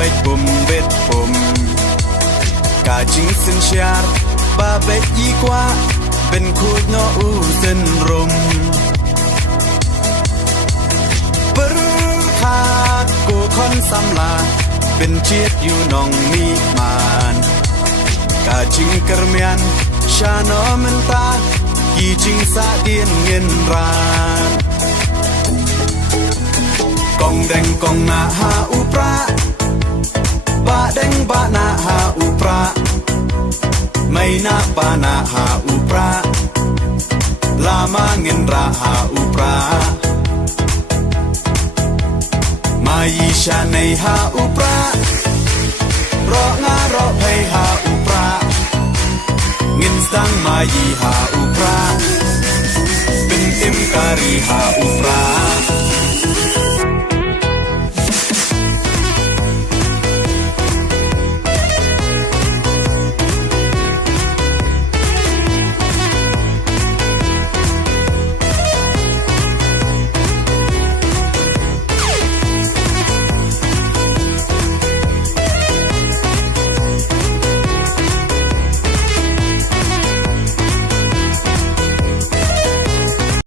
bait bum bet bum cả chính sinh char ba bet y quaเป็นคูดno uเส้นรมปรึคากูคนสำลาเป็นเชียดอยู่นองมีมานกาจิงกระเมียนชาโนมันตากีจิงสาเดียนเงินรานกองแดงกองนาหาอุปราบะแดงบะนาหาอุปราไม่นาปานาหาอุปราลามาเงินราหาอุปรามายีชาในหาอุปรารองารอเพหาอุปราเงินสังมายีหาอุปราเป็นเอ็มการีหาอุปรา